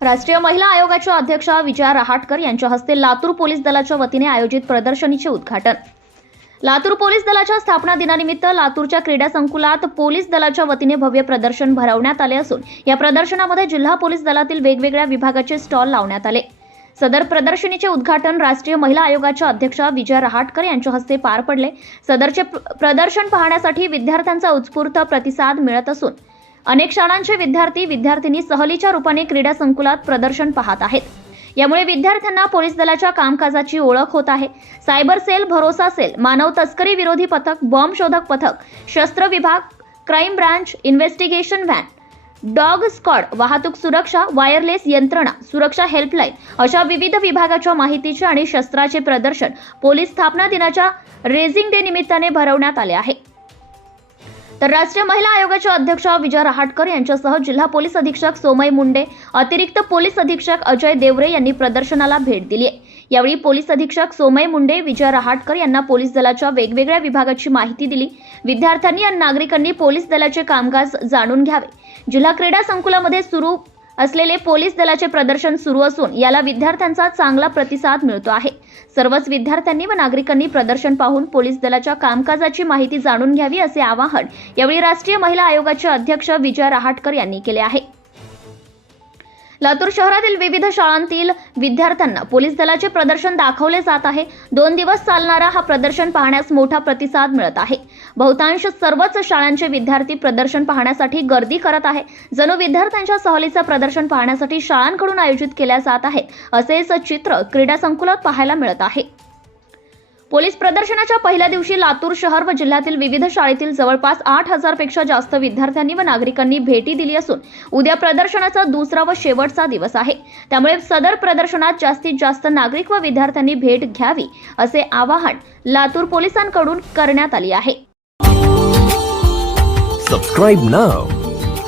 राष्ट्रीय महिला आयोगाच्या अध्यक्षा विजया रहाटकर यांच्या हस्ते लातूर पोलीस दलाच्या वतीने आयोजित प्रदर्शनीचे उद्घाटन. लातूर पोलीस दलाच्या स्थापना दिनानिमित्त लातूरच्या क्रीडा संकुलात पोलीस दलाच्या वतीने भव्य प्रदर्शन भरवण्यात आले असून या प्रदर्शनामध्ये जिल्हा पोलीस दलातील वेगवेगळ्या विभागाचे स्टॉल लावण्यात आले. सदर प्रदर्शनीचे उद्घाटन राष्ट्रीय महिला आयोगाच्या अध्यक्षा विजया रहाटकर यांच्या हस्ते पार पडले. सदरचे प्रदर्शन पाहण्यासाठी विद्यार्थ्यांचा उत्स्फूर्त प्रतिसाद मिळत असून अनेक शाळांचे विद्यार्थी विद्यार्थिनी सहलीच्या रूपाने क्रीडा संकुलात प्रदर्शन पाहत आहेत. यामुळे विद्यार्थ्यांना पोलीस दलाच्या कामकाजाची ओळख होत आहे. सायबर सेल भरोसा सेल मानव तस्करी विरोधी पथक बॉम्ब शोधक पथक शस्त्र विभाग crime branch investigation van dog squad वाहतूक सुरक्षा वायरलेस यंत्रणा सुरक्षा हेल्पलाईन अशा विविध विभागाच्या माहितीचे आणि शस्त्राचे प्रदर्शन पोलीस स्थापना दिनाच्या रेझिंग डे निमित्ताने भरवण्यात आले आहे. तर राष्ट्रीय महिला आयोगाच्या अध्यक्षा विजय रहाटकर यांच्यासह जिल्हा पोलीस अधीक्षक सोमय मुंडे अतिरिक्त पोलीस अधीक्षक अजय देवरे यांनी प्रदर्शनाला भेट दिली आहे. यावेळी पोलीस अधीक्षक सोमय मुंडे विजय रहाटकर यांना पोलीस दलाच्या वेगवेगळ्या विभागाची माहिती दिली. विद्यार्थ्यांनी आणि नागरिकांनी पोलीस दलाचे कामकाज जाणून घ्यावे. जिल्हा क्रीडा संकुलामध्ये सुरू असलेले पोलीस दलाचे प्रदर्शन सुरू असून याला विद्यार्थ्यांचा चांगला प्रतिसाद मिळतो आहे. सर्वच विद्यार्थ्यांनी व नागरिकांनी प्रदर्शन पाहून पोलीस दलाच्या कामकाजाची माहिती जाणून घ्यावी असे आवाहन यावेळी राष्ट्रीय महिला आयोगाचे अध्यक्ष विजय रहाटकर यांनी केले आहे. लातूर शहरातील विविध शाळांतील विद्यार्थ्यांना पोलीस दलाचे प्रदर्शन दाखवले जात आहे. दोन दिवस चालणारा हा प्रदर्शन पाहण्यास मोठा प्रतिसाद मिळत आहे. बहुतांश सर्वच शाळांचे विद्यार्थी प्रदर्शन पाहण्यासाठी गर्दी करत आहे. जणू विद्यार्थ्यांच्या सहलीचं प्रदर्शन पाहण्यासाठी शाळांकडून आयोजित केल्या जात आहे असेच चित्र क्रीडा संकुलात पाहायला मिळत आहे. पोलीस प्रदर्शनाच्या पहिल्या दिवशी लातूर शहर व जिल्ह्यातील विविध शाळेतील जवळपास आठ हजारपेक्षा जास्त विद्यार्थ्यांनी व नागरिकांनी भेटी दिली असून उद्या प्रदर्शनाचा दुसरा व शेवटचा दिवस आहे. त्यामुळे सदर प्रदर्शनात जास्तीत जास्त नागरिक व विद्यार्थ्यांनी भेट घ्यावी असे आवाहन लातूर पोलिसांकडून करण्यात आले आहे. Subscribe now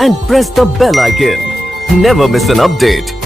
and press the bell icon never miss an update